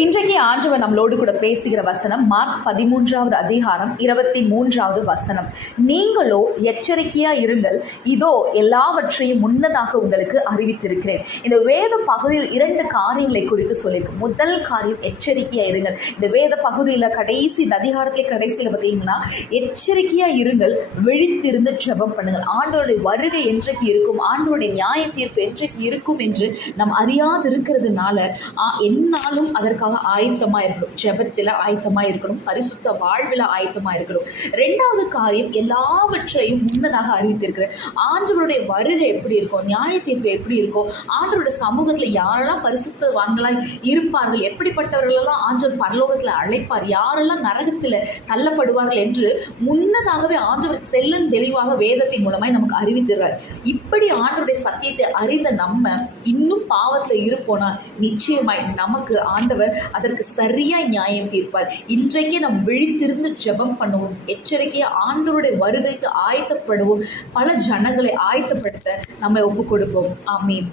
இன்றைக்கு ஆண்டவர் நம்மளோடு கூட பேசுகிற வசனம் மார்க் 13வது அதிகாரம் 23வது வசனம். நீங்களோ எச்சரிக்கையா இருங்கள், இதோ எல்லாவற்றையும் முன்னதாக உங்களுக்கு அறிவித்திருக்கிறேன். இந்த வேத பகுதியில் 2 காரியங்களை குறித்து சொல்லியிருக்கு. முதல் காரியம் எச்சரிக்கையா இருங்கள். இந்த வேத பகுதியில் இந்த அதிகாரத்திலே கடைசியில் பார்த்தீங்கன்னா, எச்சரிக்கையா இருங்கள், விழித்திருந்து ஜெபம் பண்ணுங்கள். ஆண்டவருடைய வருகை என்றைக்கு இருக்கும், ஆண்டவருடைய நியாய தீர்ப்பு என்றைக்கு இருக்கும் என்று நாம் அறியாது இருக்கிறதுனால என்னாலும் அதற்கு ஆயத்தமா இருக்கணும். ஜெபத்தில் ஆயத்தமா இருக்கணும், பரிசுத்த வாழ்வில் ஆயத்தமா இருக்கணும். 2வது காரியம், எல்லாவற்றையும் முன்னதாக அறிவித்திருக்கிறேன். ஆண்டவருடைய வருகை எப்படி இருக்கும், நியாய தீர்ப்பு எப்படி இருக்கும், ஆண்டவருடைய சமூகத்தில் யாரெல்லாம் பரிசுத்தவான்களாய் இருப்பார்கள், எப்படிப்பட்டவர்களெல்லாம் ஆண்டவர் பரலோகத்தில் அழைப்பார், யாரெல்லாம் நரகத்தில் தள்ளப்படுவார்கள் என்று முன்னதாகவே ஆண்டவர் செல்லன் தெளிவாக வேதத்தின் மூலமாய் நமக்கு அறிவித்திருக்கிறார். இப்படி ஆண்டவருடைய சத்தியத்தை அறிந்த நம்ம இன்னும் பாவத்தில் இருப்போனா நிச்சயமாய் நமக்கு ஆண்டவர் அதற்கு சரியாய் நியாயம் தீர்ப்பார். இன்றைக்கே நாம் விழித்திருந்து ஜெபம் பண்ணுவோம், எச்சரிக்கையா ஆண்டவருடைய வருகைக்கு ஆயத்தப்படுவோம், பல ஜனங்களை ஆயத்தப்படுத்த நம்மை ஒப்புக் கொடுப்போம். ஆமீன்.